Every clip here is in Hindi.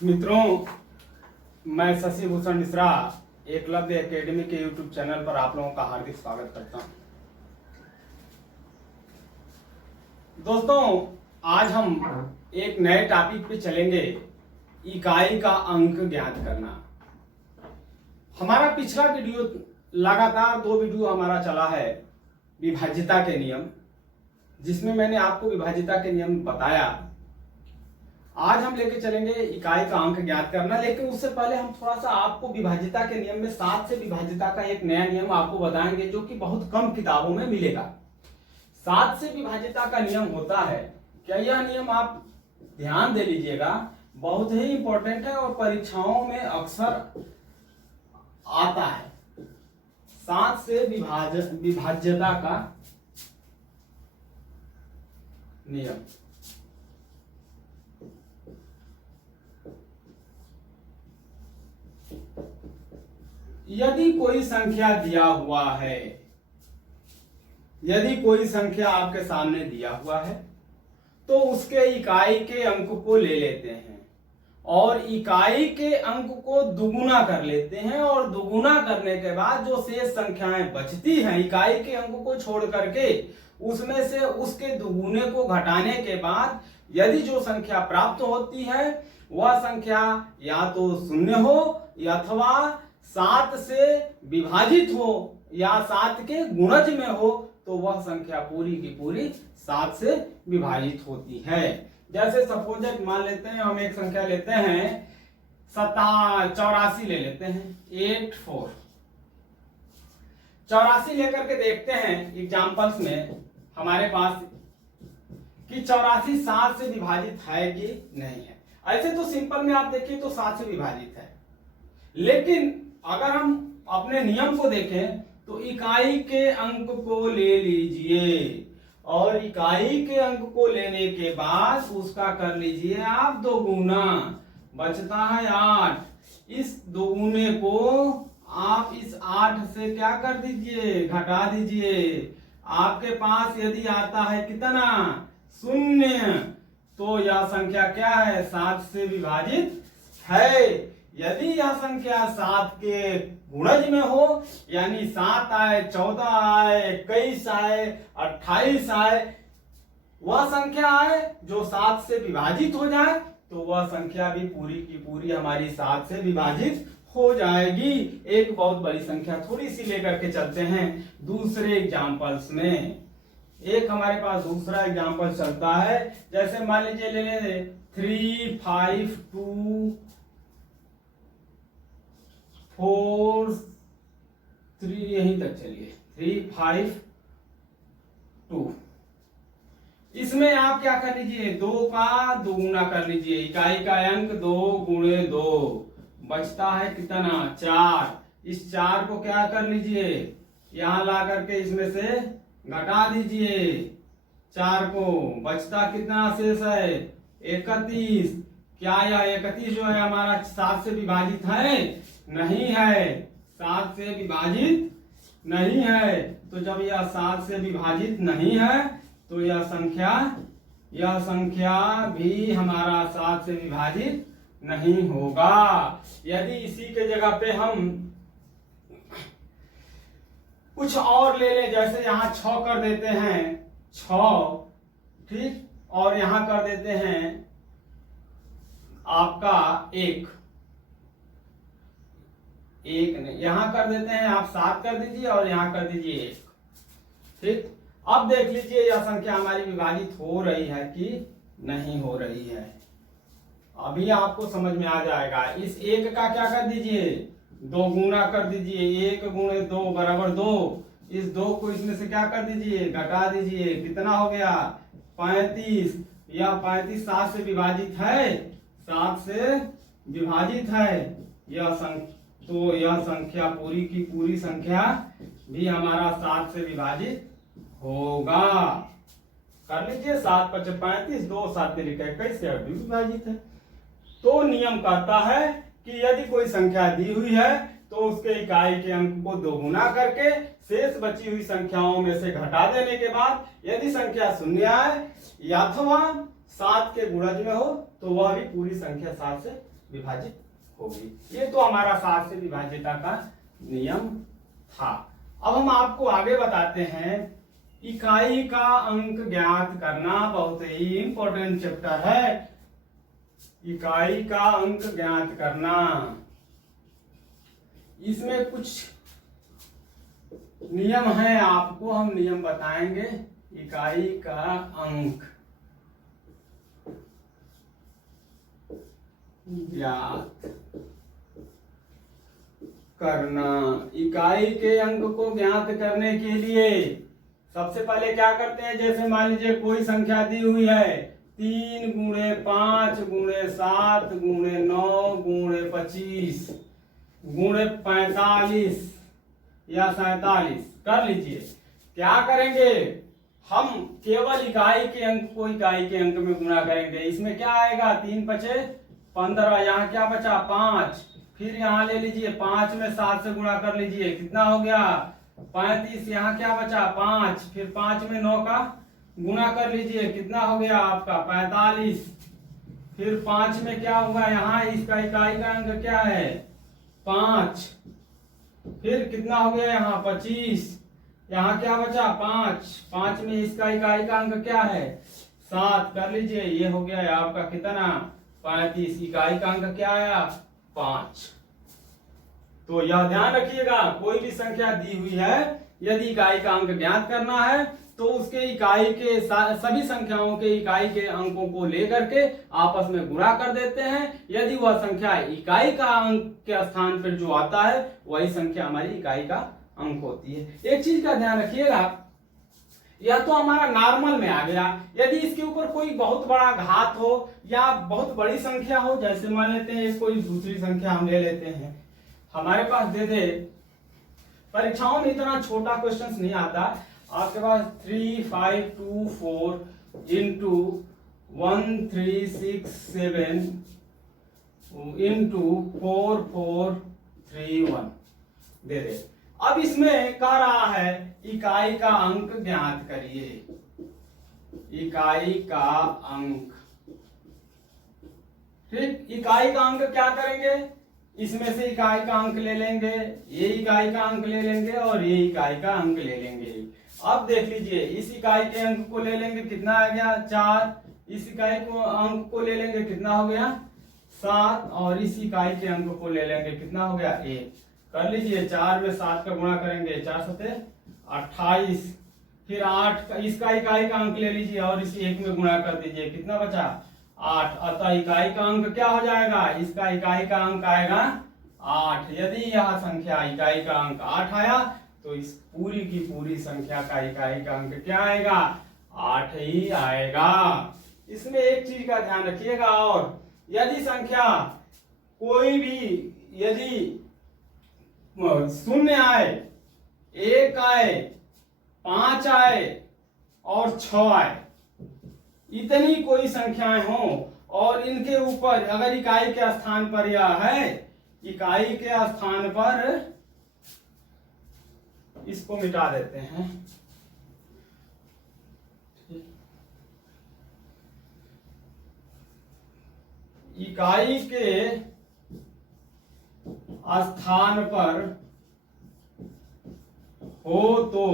मित्रों, मैं शशि भूषण मिश्रा एकलव्य एकेडमी के यूट्यूब चैनल पर आप लोगों का हार्दिक स्वागत करता हूं। दोस्तों, आज हम एक नए टॉपिक पे चलेंगे, इकाई का अंक ज्ञात करना। हमारा पिछला वीडियो लगातार 2 वीडियो हमारा चला है विभाज्यता के नियम, जिसमें मैंने आपको विभाज्यता के नियम बताया। आज हम लेके चलेंगे इकाई का अंक ज्ञात करना, लेकिन उससे पहले हम थोड़ा सा आपको विभाज्यता के नियम में 7 से विभाज्यता का एक नया नियम आपको बताएंगे, जो कि बहुत कम किताबों में मिलेगा। 7 से विभाज्यता का नियम होता है क्या? यह नियम आप ध्यान दे लीजिएगा, बहुत ही इंपॉर्टेंट है और परीक्षाओं में अक्सर आता है। 7 से विभाज्यता का नियम। यदि कोई संख्या दिया हुआ है, यदि कोई संख्या आपके सामने दिया हुआ है, तो उसके इकाई के अंक को ले लेते हैं और इकाई के अंक को दुगुना कर लेते हैं, और दुगुना करने के बाद जो शेष संख्याएं बचती हैं इकाई के अंक को छोड़ करके, उसमें से उसके दुगुने को घटाने के बाद यदि जो संख्या प्राप्त होती है वह संख्या या तो 0 हो अथवा 7 से विभाजित हो या 7 के गुणज में हो, तो वह संख्या पूरी की पूरी 7 से विभाजित होती है। जैसे सपोज मान लेते हैं, हम एक संख्या लेते हैं 84 ले लेते हैं, 84। 84 लेकर के देखते हैं एग्जाम्पल्स में हमारे पास कि 84 7 से विभाजित है कि नहीं है। ऐसे तो सिंपल में आप देखिए तो 7 से विभाजित है, लेकिन अगर हम अपने नियम को देखें तो इकाई के अंक को ले लीजिए और इकाई के अंक को लेने के बाद उसका कर लीजिए आप दोगुना, बचता है 8। इस दोगुने को आप इस 8 से क्या कर दीजिए, घटा दीजिए। आपके पास यदि आता है कितना, 0, तो यह संख्या क्या है, 7 से विभाजित है। यदि यह संख्या 7 के गुणज में हो, यानी 7 आए, 14 आए, 21 आए, 28 आए, वह संख्या आए जो 7 से विभाजित हो जाए, तो वह संख्या भी पूरी की पूरी हमारी 7 से विभाजित हो जाएगी। एक बहुत बड़ी संख्या थोड़ी सी लेकर के चलते हैं दूसरे एग्जाम्पल्स में। एक हमारे पास दूसरा एग्जाम्पल चलता है, जैसे मान लीजिए ले ले 3, 5, 2, 4, 3, यहीं तक चलिए, 3, 5, 2। इसमें आप क्या कर लीजिए, 2 का दुगुना कर लीजिए। इकाई का अंक 2 गुणे 2, बचता है कितना, 4। इस 4 को क्या कर लीजिए, यहां ला करके इसमें से घटा दीजिए 4 को, बचता कितना शेष है, 31। क्या यह 31 जो है हमारा 7 से विभाजित है? नहीं है, 7 से विभाजित नहीं है। तो जब यह 7 से विभाजित नहीं है तो यह संख्या भी हमारा 7 से विभाजित नहीं होगा। यदि इसी के जगह पे हम कुछ और ले लें, जैसे यहाँ 6 कर देते हैं, 6, ठीक, और यहां कर देते हैं आपका 1 नहीं, यहां कर देते हैं आप 7 कर दीजिए और यहां कर दीजिए 1, ठीक। अब देख लीजिए यह संख्या हमारी विभाजित हो रही है कि नहीं हो रही है। अभी आपको समझ में आ जाएगा। इस 1 का क्या कर दीजिए, 2 गुना कर दीजिए, 1 गुणे 2 बराबर 2। इस 2 को इसमें से क्या कर दीजिए, घटा दीजिए, कितना हो गया, 35। यह 35 7 से विभाजित है, 7 से विभाजित है तो यह संख्या पूरी की पूरी संख्या भी हमारा 7 से विभाजित होगा। कर लीजिए, 7 × 5 = 35, 2 7 × 21 से भी विभाजित है। तो नियम कहता है कि यदि कोई संख्या दी हुई है तो उसके इकाई के अंक को दोगुना करके शेष बची हुई संख्याओं में से घटा देने के बाद यदि संख्या 0 आए अथवा 7 के गुणज में हो, तो वह भी पूरी संख्या 7 से विभाजित होगी। ये तो हमारा 7 से विभाज्यता का नियम था। अब हम आपको आगे बताते हैं इकाई का अंक ज्ञात करना, बहुत ही इंपॉर्टेंट चैप्टर है। इकाई का अंक ज्ञात करना, इसमें कुछ नियम है, आपको हम नियम बताएंगे। इकाई का अंक ज्ञात करना। इकाई के अंक को ज्ञात करने के लिए सबसे पहले क्या करते हैं, जैसे मान लीजिए कोई संख्या दी हुई है 3 गुणे 5 गुणे 7 गुणे 9 गुणे 25 गुणे 45 या 47 कर लीजिए। क्या करेंगे, हम केवल इकाई के अंक को इकाई के अंक में गुणा करेंगे। इसमें क्या आएगा, 3 पचे 15, यहाँ क्या बचा 5, फिर यहाँ ले लीजिए 5 में 7 से गुणा कर लीजिए, कितना हो गया 35, यहाँ क्या बचा 5, फिर 5 में 9 का गुणा कर लीजिए, कितना हो गया आपका 45, फिर 5 में क्या होगा, यहाँ इसका इकाई का अंक क्या है 5, फिर कितना हो गया यहाँ 25, यहाँ क्या बचा 5, 5 में इसका इकाई का अंक क्या है 7, कर लीजिए, ये हो गया आपका कितना 35, इकाई का अंक क्या आया 5। तो यह ध्यान रखिएगा, कोई भी संख्या दी हुई है, यदि इकाई का अंक ज्ञात करना है तो उसके इकाई के सभी संख्याओं के इकाई के अंकों को लेकर के आपस में गुणा कर देते हैं। यदि वह संख्या इकाई का अंक के स्थान पर जो आता है वही संख्या हमारी इकाई का अंक होती है। एक चीज का ध्यान रखिएगा, यह तो हमारा नॉर्मल में आ गया। यदि इसके ऊपर कोई बहुत बड़ा घात हो या बहुत बड़ी संख्या हो, जैसे मान लेते हैं कोई दूसरी संख्या हम ले लेते हैं, हमारे पास दे दे, परीक्षाओं में इतना छोटा क्वेश्चन नहीं आता, आपके पास 3 5 2 4 इंटू 1 3 6 7 इंटू 4 4 3 1 दे दे। अब इसमें कह रहा है इकाई का अंक ज्ञात करिए, इकाई का अंक। ठीक, इकाई का अंक क्या करेंगे, इसमें से इकाई का अंक ले लेंगे, ये इकाई का अंक ले लेंगे और ये इकाई का अंक ले लेंगे। अब देख लीजिए, इस इकाई के अंक को ले लेंगे, कितना आ गया 4, इस इकाई को अंक को ले लेंगे, कितना हो गया 7, और इस इकाई के अंक को ले लेंगे, कितना हो गया 1। कर लीजिए, 4 में 7 का गुणा करेंगे, 4 7 28, फिर 8 इसका इकाई का अंक ले लीजिए और इसी 1 में गुणा कर दीजिए, कितना बचा 8। अतः इकाई का अंक क्या हो जाएगा, इसका इकाई का अंक आएगा 8। यदि यह संख्या इकाई का अंक 8 आया तो इस पूरी की पूरी संख्या का इकाई का अंक क्या आएगा 8 ही आएगा। इसमें एक चीज का ध्यान रखिएगा, और यदि संख्या कोई भी यदि 0 आए, 1 आए, 5 आए और 6 आए, इतनी कोई संख्याएं हो और इनके ऊपर अगर इकाई के स्थान पर यह है, इकाई के स्थान पर इसको मिटा देते हैं, इकाई के स्थान पर हो तो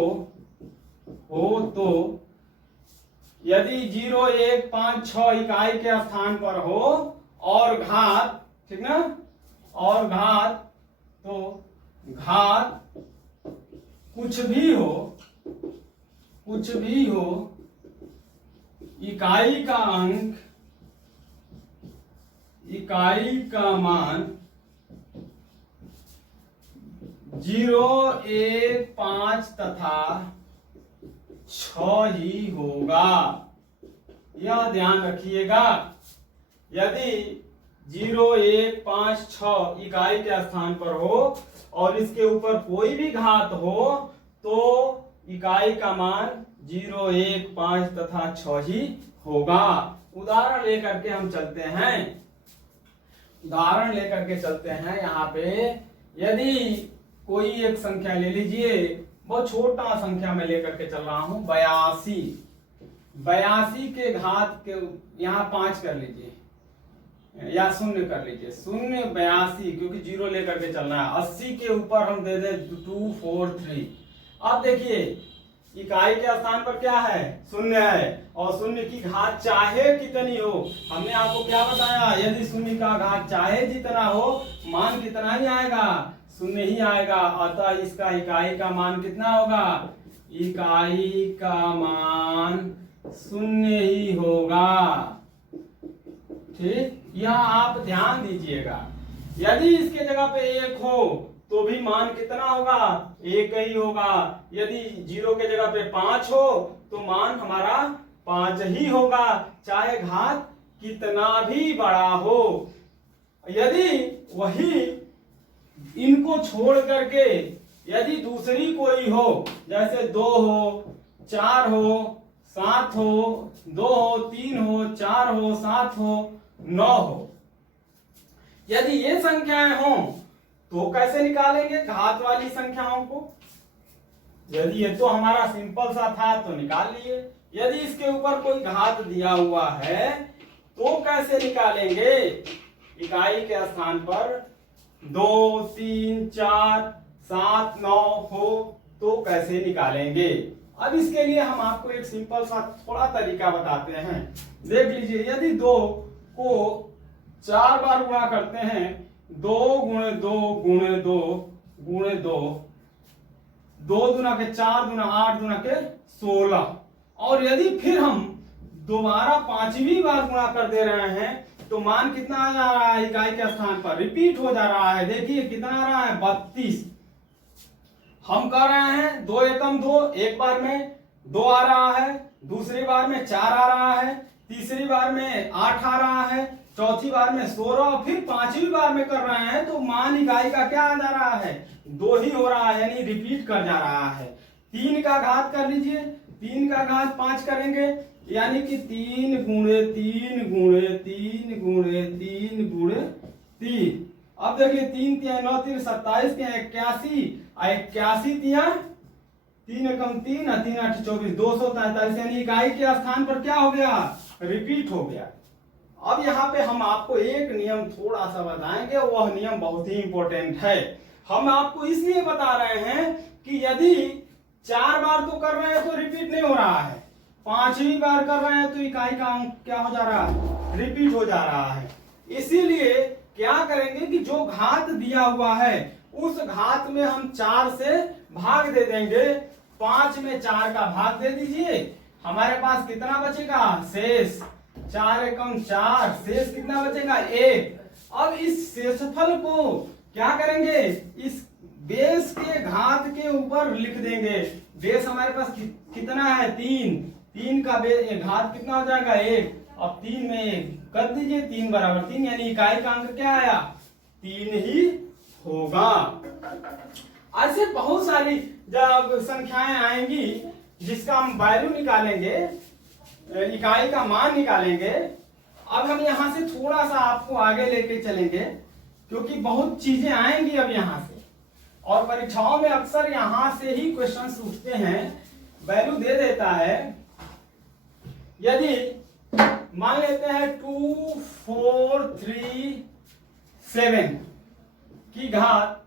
यदि 0 1 5 6 इकाई के स्थान पर हो और घात, ठीक ना, और घात, तो घात कुछ भी हो, इकाई का अंक, इकाई का मान 0 1 5 तथा 6 ही होगा। यह ध्यान रखिएगा, यदि 0 1 5 6 इकाई के स्थान पर हो और इसके ऊपर कोई भी घात हो तो इकाई का मान 0 1 5 तथा 6 ही होगा। उदाहरण लेकर के हम चलते हैं, यहाँ पे यदि कोई एक संख्या ले लीजिए, बहुत छोटा संख्या में लेकर के चल रहा हूं, 82 के घात के यहाँ 5 कर लीजिए, या शून्य कर लीजिए, 082, क्योंकि जीरो लेकर के चलना है। 80 के ऊपर हम दे दें 243। अब देखिए इकाई के स्थान पर क्या है, शून्य है, और शून्य की घात चाहे कितनी हो, हमने आपको क्या बताया, यदि शून्य का घात चाहे जितना हो, मान कितना ही आएगा, शून्य ही आएगा। अतः इसका इकाई का मान कितना होगा, इकाई का मान शून्य ही होगा। ठीक, यहाँ आप ध्यान दीजिएगा, यदि इसके जगह पे 1 हो तो भी मान कितना होगा, 1 ही होगा। यदि 0 के जगह पे 5 हो तो मान हमारा 5 ही होगा, चाहे घात कितना भी बड़ा हो। यदि वही इनको छोड़ करके यदि दूसरी कोई हो, जैसे 2 हो, 4 हो, 7 हो, 2 हो, 3 हो, 4 हो, 7 हो, 9 हो, यदि ये संख्याएं हों तो कैसे निकालेंगे घात वाली संख्याओं को। यदि ये तो हमारा सिंपल सा था तो निकाल लिए, यदि इसके ऊपर कोई घात दिया हुआ है तो कैसे निकालेंगे, इकाई के स्थान पर 2, 3, 4, 7, 9 हो तो कैसे निकालेंगे। अब इसके लिए हम आपको एक सिंपल सा थोड़ा तरीका बताते हैं। देख लीजिए, यदि 2 को 4 बार गुणा करते हैं, 2 गुणे 2 गुणे 2 गुणे 2, 2 दूना के 4 दूना 8 दूना के 16, और यदि फिर हम दोबारा 5वीं बार गुणा कर दे रहे हैं तो मान कितना आ जा रहा है, इकाई के स्थान पर रिपीट हो जा रहा है। देखिए कितना आ रहा है, 32। हम कर रहे हैं 2 एकम 2, एक बार में 2 आ रहा है, दूसरी बार में 4 आ रहा है, तीसरी बार में 8 आ रहा है, चौथी बार में 16, और फिर 5वीं बार में कर रहे हैं तो मान इकाई का क्या आ जा रहा है, 2 ही हो रहा है, यानी रिपीट कर जा रहा है। 3 का घात कर लीजिए, 3 का घात 5 करेंगे, यानी कि 3 गुणे 3 गुणे 3 गुणे 3 गुणे 3। अब देखिए 3 तिया 9 3 27 तिया 81, 81 तिया 3 एकम 3 3 8 24, 243, यानी इकाई के स्थान पर क्या हो गया, रिपीट हो गया। अब यहाँ पे हम आपको एक नियम थोड़ा सा बताएंगे, वह नियम बहुत ही इंपॉर्टेंट है। हम आपको इसलिए बता रहे हैं कि यदि 4 बार तो कर रहे हैं तो रिपीट नहीं हो रहा है, 5वीं बार कर रहे हैं तो इकाई का अंक क्या हो जा रहा है, रिपीट हो जा रहा है। इसीलिए क्या करेंगे कि जो घात दिया हुआ है उस घात में हम 4 से भाग दे देंगे। 5 में 4 का भाग दे दीजिए, हमारे पास कितना बचेगा, शेष 4 एकम 4, शेष कितना बचेगा, 1। अब इस शेषफल को क्या करेंगे, इस बेस के घात के ऊपर लिख देंगे। बेस हमारे पास कितना है, 3 का घात कितना हो जाएगा, 1। अब 3 में 1 कर दीजिए, 3 बराबर 3, यानी इकाई का अंक क्या आया, 3 ही होगा। ऐसे बहुत सारी जब संख्याएं आएंगी जिसका हम वैल्यू निकालेंगे, इकाई का मान निकालेंगे। अब हम यहां से थोड़ा सा आपको आगे लेके चलेंगे, क्योंकि बहुत चीजें आएंगी अब यहां से, और परीक्षाओं में अक्सर यहां से ही क्वेश्चन पूछते हैं, वैल्यू दे देता है। यदि मान लेते हैं 2437 की घात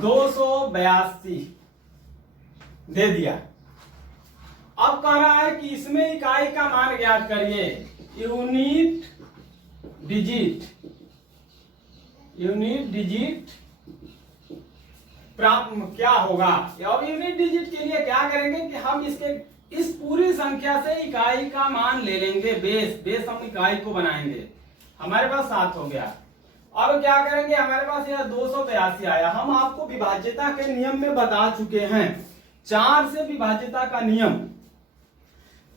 282 दे दिया। अब कह रहा है कि इसमें इकाई का मान ज्ञात करिए, यूनिट डिजिट प्राप्त क्या होगा। अब यूनिट डिजिट के लिए क्या करेंगे कि हम इस पूरी संख्या से इकाई का मान ले लेंगे, बेस हम इकाई को बनाएंगे। हमारे पास 7 हो गया। अब क्या करेंगे, हमारे पास यह 282 आया। हम आपको विभाज्यता के नियम में बता चुके हैं, 4 से विभाज्यता का नियम,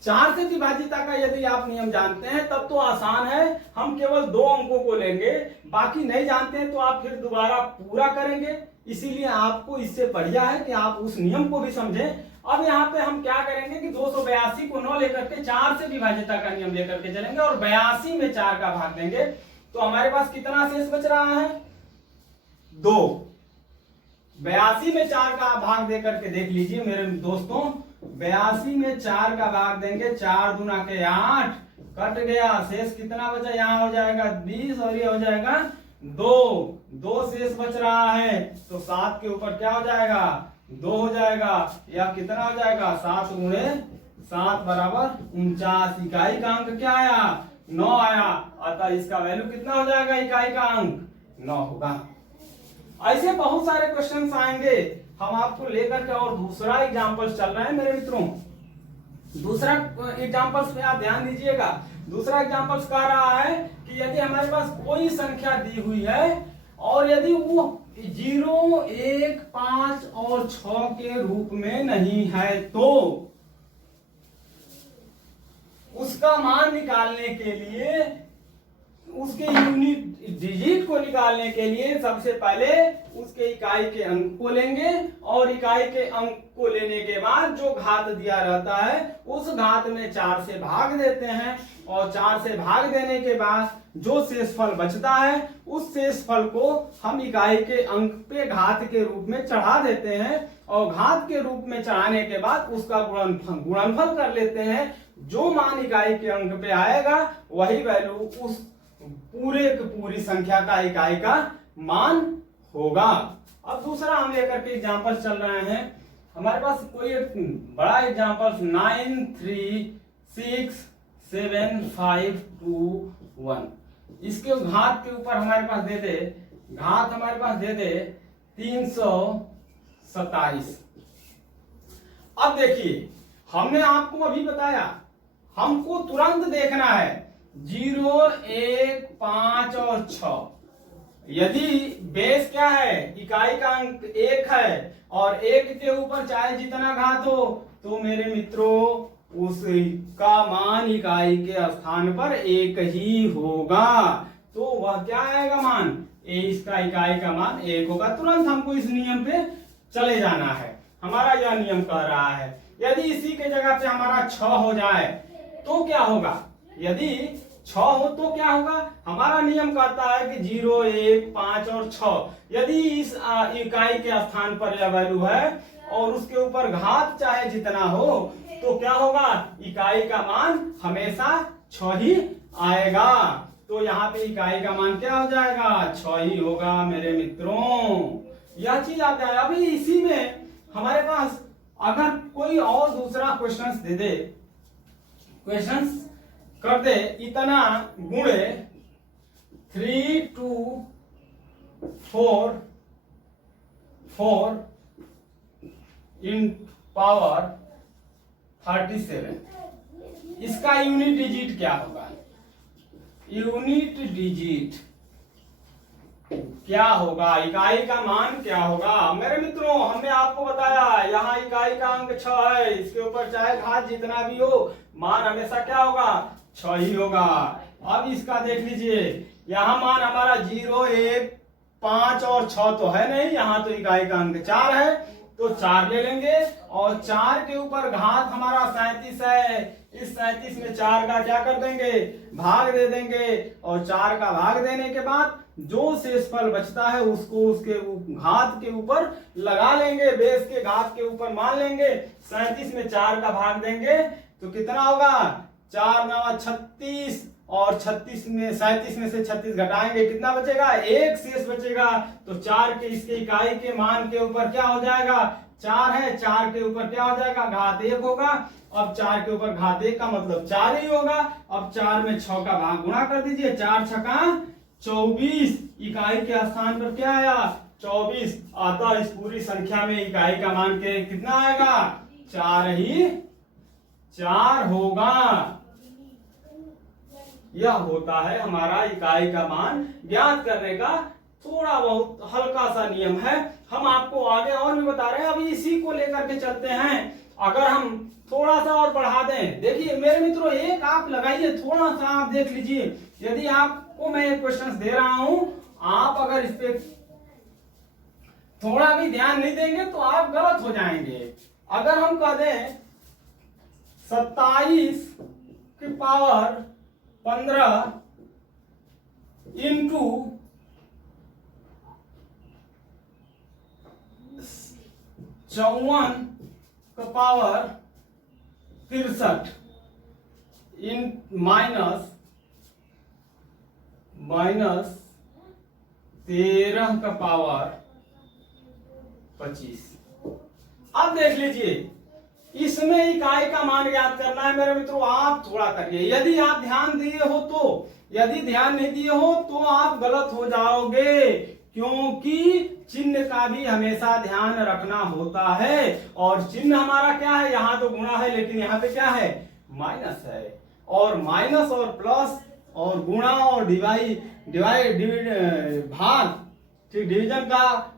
4 से विभाज्यता का यदि आप नियम जानते हैं तब तो आसान है, हम केवल 2 अंकों को लेंगे, बाकी नहीं जानते हैं तो आप फिर दोबारा पूरा करेंगे। इसीलिए आपको इससे बढ़िया है कि आप उस नियम को भी समझें। अब यहाँ पे हम क्या करेंगे कि 282 को 9 लेकर के 4 से विभाज्यता का नियम लेकर के चलेंगे और 82 में 4 का भाग देंगे, तो हमारे पास कितना शेष बच रहा है, 2। 82 में 4 का भाग दे करके देख लीजिए मेरे दोस्तों, 82 में 4 का भाग देंगे, 4 दूना के 8, कट गया, शेष कितना बचा, यहाँ हो जाएगा 20 और ये हो जाएगा 2, 2 शेष बच रहा है, तो 7 के ऊपर क्या हो जाएगा, 2 हो जाएगा, या कितना हो जाएगा 7 गुणे 7 बराबर 49। इकाई का अंक क्या आया, 9 आया, अतः इसका वैल्यू कितना हो जाएगा, इकाई का अंक 9 होगा। ऐसे बहुत सारे क्वेश्चंस आएंगे, हम आपको लेकर के, और दूसरा एग्जांपल चल रहा है मेरे मित्रों। दूसरा एग्जांपल्स में आप ध्यान दीजिएगा। दूसरा एग्जांपल्स कह रहा है कि यदि हमारे पास कोई संख्या दी हुई है और यदि वो 0, 1, 5 और 6 के रूप में नहीं है, तो उसका मान निकालने के लिए, उसके यूनिट डिजिट को निकालने के लिए सबसे पहले उसके इकाई के अंक को लेंगे, और इकाई के अंक को लेने के बाद जो घात दिया रहता है उस घात में 4 से भाग देते हैं, और 4 से भाग देने के बाद जो शेषफल बचता है उस शेषफल को हम इकाई के अंक पे घात के रूप में चढ़ा देते हैं, और घात के रूप में चढ़ाने के बाद उसका गुणनफल कर लेते हैं। जो मान इकाई के अंक पे आएगा वही वैल्यू उस पूरी संख्या का इकाई का मान होगा। अब दूसरा हम लेकर के एग्जांपल चल रहे हैं। हमारे पास कोई एक बड़ा एग्जांपल 9, 3, 6, 7, 5, 2, 1, इसके घात के ऊपर हमारे पास दे दे, घात हमारे पास दे दे 327। अब देखिए, हमने आपको अभी बताया हमको तुरंत देखना है 0, 1, 5 और 6। यदि बेस क्या है, इकाई का अंक 1 है और 1 के ऊपर चाहे जितना घात हो, तो मेरे मित्रों उसका मान इकाई के स्थान पर 1 ही होगा। तो वह क्या आएगा मान, इसका इकाई का मान 1 होगा। तुरंत हमको इस नियम पे चले जाना है, हमारा यह नियम कह रहा है। यदि इसी के जगह पे हमारा 6 हो जाए तो क्या होगा, यदि 6 हो तो क्या होगा, हमारा नियम कहता है कि 0, 1, 5 और 6 यदि इस इकाई के स्थान पर यह वैल्यू है और उसके ऊपर घात चाहे जितना हो, तो क्या होगा, इकाई का मान हमेशा 6 ही आएगा। तो यहाँ पे इकाई का मान क्या हो जाएगा, 6 ही होगा मेरे मित्रों। यह चीज आता है। अभी इसी में हमारे पास अगर कोई और दूसरा क्वेश्चंस दे दे, क्वेश्चंस कर दे इतना गुणे 3, 2, 4, 4 इन पावर 37, इसका यूनिट डिजिट क्या होगा, यूनिट डिजिट क्या होगा, इकाई का मान क्या होगा। मेरे मित्रों, हमने आपको बताया यहाँ इकाई का अंक 6 है, इसके ऊपर चाहे घात जितना भी हो, मान हमेशा क्या होगा, 6 ही होगा। अब इसका देख लीजिए, यहाँ मान हमारा 0, 1, 5 और 6 तो है नहीं, यहाँ तो इकाई का अंक 4 है, तो 4 ले लेंगे, और 4 के ऊपर घात हमारा 37 है। इस 37 में 4 का क्या कर देंगे, भाग दे देंगे, और 4 का भाग देने के बाद जो शेषफल बचता है उसको उसके घात के ऊपर लगा लेंगे, बेस के घात के ऊपर मान लेंगे। 37 में 4 का भाग देंगे तो कितना होगा, 4 9 36, और 36 में 37 में से 36 घटाएंगे, कितना बचेगा, 1 शेष बचेगा। तो 4 के इसके इकाई के मान के ऊपर क्या हो जाएगा, 4 है, 4 के ऊपर क्या हो जाएगा, घात 1 होगा। अब 4 के ऊपर घात 1 का मतलब 4 ही होगा। अब 4 में 6 का भाग गुणा कर दीजिए, 4 छका 24, इकाई के स्थान पर क्या आया, 24 आता। इस पूरी संख्या में इकाई का मान के कितना आएगा, 4 ही 4 होगा। यह होता है हमारा इकाई का मान ज्ञात करने का थोड़ा बहुत हल्का सा नियम है। हम आपको आगे और भी बता रहे हैं, अभी इसी को लेकर के चलते हैं। अगर हम थोड़ा सा और बढ़ा दें, देखिए मेरे मित्रों, एक आप लगाइए, थोड़ा सा आप देख लीजिए। यदि आपको मैं एक क्वेश्चन दे रहा हूं, आप अगर इस पे थोड़ा भी ध्यान नहीं देंगे तो आप गलत हो जाएंगे। अगर हम कह दें 27 की पावर 15 इंटू 54 का पावर 63, इन माइनस 13 का पावर 25। अब देख लीजिए, इसमें इकाई का मान ज्ञात करना है मेरे मित्रों। आप थोड़ा करिए, यदि आप ध्यान दिए हो तो, यदि ध्यान नहीं दिए हो तो आप गलत हो जाओगे, क्योंकि चिन्ह का भी हमेशा ध्यान रखना होता है। और चिन्ह हमारा क्या है, यहाँ तो गुणा है लेकिन यहाँ पे क्या है, माइनस है। और माइनस और प्लस और गुणा और भाग, ठीक, डिवीजन का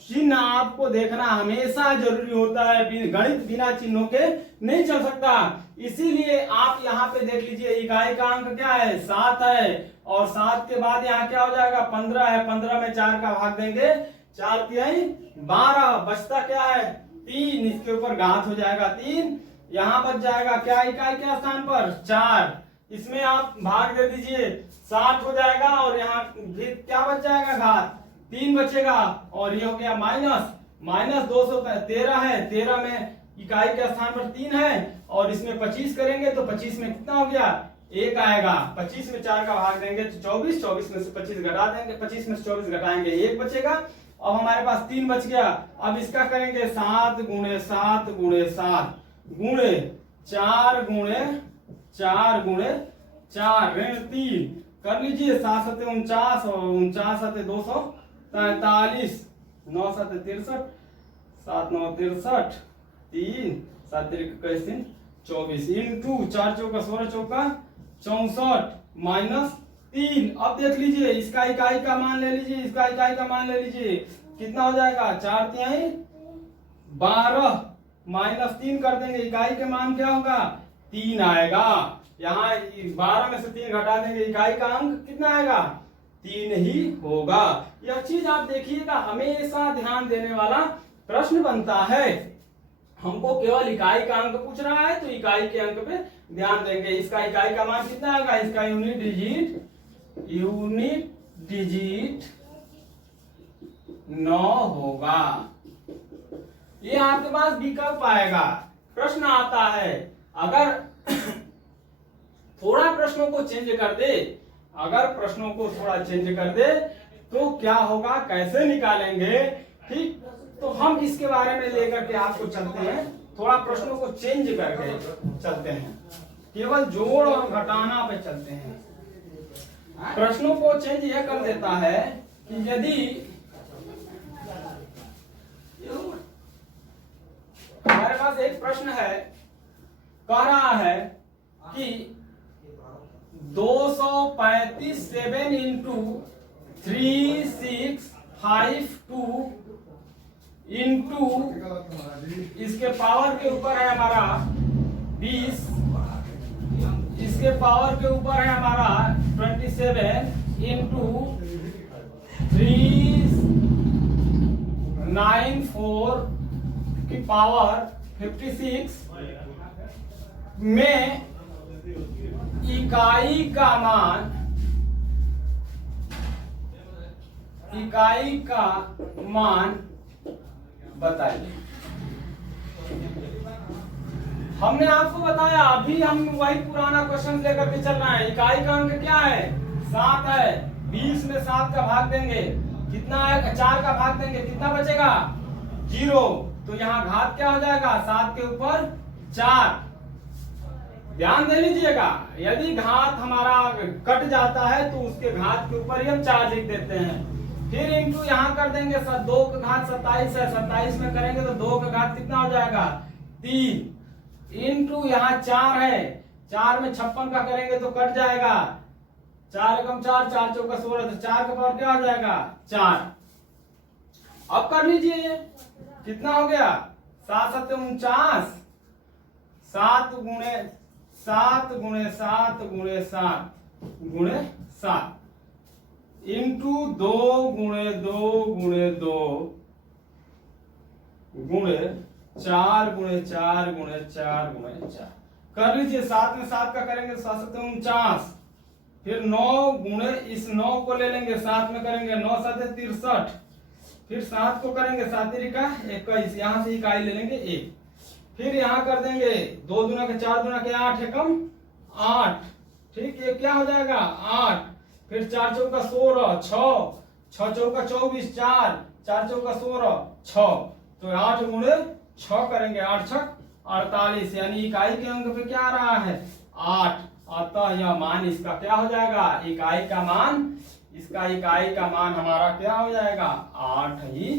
चिन्ह आपको देखना हमेशा जरूरी होता है। गणित बिना चिन्हों के नहीं चल सकता। इसीलिए आप यहाँ पे देख लीजिए, इकाई का अंक क्या है, 7 है। और 7 के बाद यहाँ क्या हो जाएगा, 15 है। 15 में 4 का भाग देंगे, 4 तिहाई 12, बचता क्या है, 3। इसके ऊपर घात हो जाएगा 3, यहाँ बच जाएगा क्या, इकाई के स्थान पर 4। इसमें आप भाग दे दीजिए, 60 हो जाएगा। और यहाँ फिर क्या बच जाएगा, घात 3 बचेगा। और ये हो गया माइनस 213 है। 13 में इकाई के स्थान पर 3 है। और इसमें 25 करेंगे तो 25 में कितना हो गया, 1 आएगा। 25 में 4 का भाग देंगे तो 24, 24 में से 25 घटा देंगे, 25 में से 24 घटाएंगे, 1 बचेगा। अब हमारे पास 3 बच गया। अब इसका करेंगे 7 गुणे 7 गुणे 7 गुणे 4 गुणे 4 गुणे 4 ऋण 3 कर लीजिए। 7 सत्ते 49 और 49 सत्ते 243, 9 सत्ते 63, 7 9 63, 3 7 21 24 इंटू 4 चौका 16 चौका 64 माइनस 3। अब देख लीजिए, इसका इकाई का मान ले लीजिए, इसका इकाई का मान ले लीजिए, कितना हो जाएगा, 4 तिहाई 12 माइनस 3 कर देंगे, इकाई के मान क्या होगा, 3 आएगा। यहाँ 12 में से 3 घटा देंगे, इकाई का अंक कितना आएगा, 3 ही होगा। यह चीज आप देखिएगा, हमेशा ध्यान देने वाला प्रश्न बनता है। हमको केवल इकाई का अंक पूछ रहा है तो इकाई के अंक पे ध्यान देंगे। इसका इकाई का मान कितना आएगा, इसका यूनिट डिजिट 9 होगा। ये आपके पास विकल्प आएगा, प्रश्न आता है। अगर थोड़ा प्रश्नों को चेंज कर दे, अगर प्रश्नों को थोड़ा चेंज कर दे तो क्या होगा, कैसे निकालेंगे, ठीक। तो हम इसके बारे में लेकर के आपको चलते हैं, थोड़ा प्रश्नों को चेंज करके चलते हैं, केवल जोड़ और घटाना पे चलते हैं। प्रश्नों को चेंज यह कर देता है कि यदि हमारे पास एक प्रश्न है, कह रहा है कि 235 7 इंटू 3652 इंटू इसके पावर के ऊपर है हमारा 20, इसके पावर के ऊपर है हमारा 27 इंटू 394 की पावर 56 में इकाई का मान बताइए। हमने आपको बताया, अभी हम वही पुराना क्वेश्चन लेकर के चल रहे हैं। इकाई का अंक क्या है, 7 है। 20 में 7 का भाग देंगे, कितना है, 4 का भाग देंगे, कितना बचेगा, 0। तो यहाँ घात क्या हो जाएगा, 7 के ऊपर 4। ध्यान दे लीजिएगा, यदि घात हमारा कट जाता है तो उसके घात के ऊपर ही हम 4 लिख देते हैं। फिर इंटू यहाँ कर देंगे, 2 का घात 27 है, 27 में करेंगे तो 2 का घात कितना हो जाएगा, 3 इंटू यहाँ 4 है, 4 में 56 का करेंगे तो कट जाएगा, 4 एकम 4, 4 चौका 16, तो 4 का पावर क्या हो जाएगा, 4। अब कर लीजिए, कितना हो गया, 7 7 49, 7 गुणे 7 गुणे 7 गुणे 7 गुणे 7 इंटू 2 गुणे 2 गुणे 2 गुणे 4 गुणे 4 गुणे 4 गुणे 4 कर लीजिए। 7 में 7 का करेंगे, 7 7 49, फिर 9 गुणे इस 9 को ले लेंगे, 7 में करेंगे 9 7 63, फिर 7 को करेंगे 7 का 21, यहाँ से इकाई ले लेंगे 1, फिर यहाँ कर देंगे 2 दूना के 4 दूना के 8 एकम 8, ठीक, ये क्या हो जाएगा 8, फिर 4 चौका 16, 6 चौका 24, 4 चौका 16, 6, तो 8 गुणे 6 करेंगे, 8 छक 48, यानी इकाई के अंक पे क्या आ रहा है 8, अतः यह मान इसका क्या हो जाएगा, इकाई का मान, इसका इकाई का मान हमारा क्या हो जाएगा 8 ही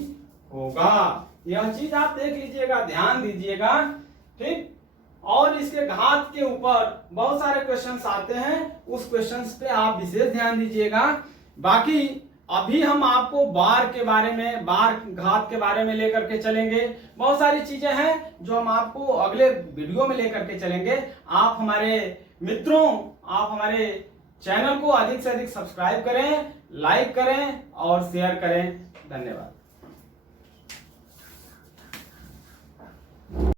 होगा। यह चीज आप देख लीजिएगा, ध्यान दीजिएगा, ठीक। और इसके घात के ऊपर बहुत सारे क्वेश्चंस आते हैं, उस क्वेश्चंस पे आप विशेष ध्यान दीजिएगा। बाकी अभी हम आपको बार के बारे में, बार घात के बारे में लेकर के चलेंगे। बहुत सारी चीजें हैं जो हम आपको अगले वीडियो में लेकर के चलेंगे। आप हमारे मित्रों, आप हमारे चैनल को अधिक से अधिक सब्सक्राइब करें, लाइक करें और शेयर करें। धन्यवाद।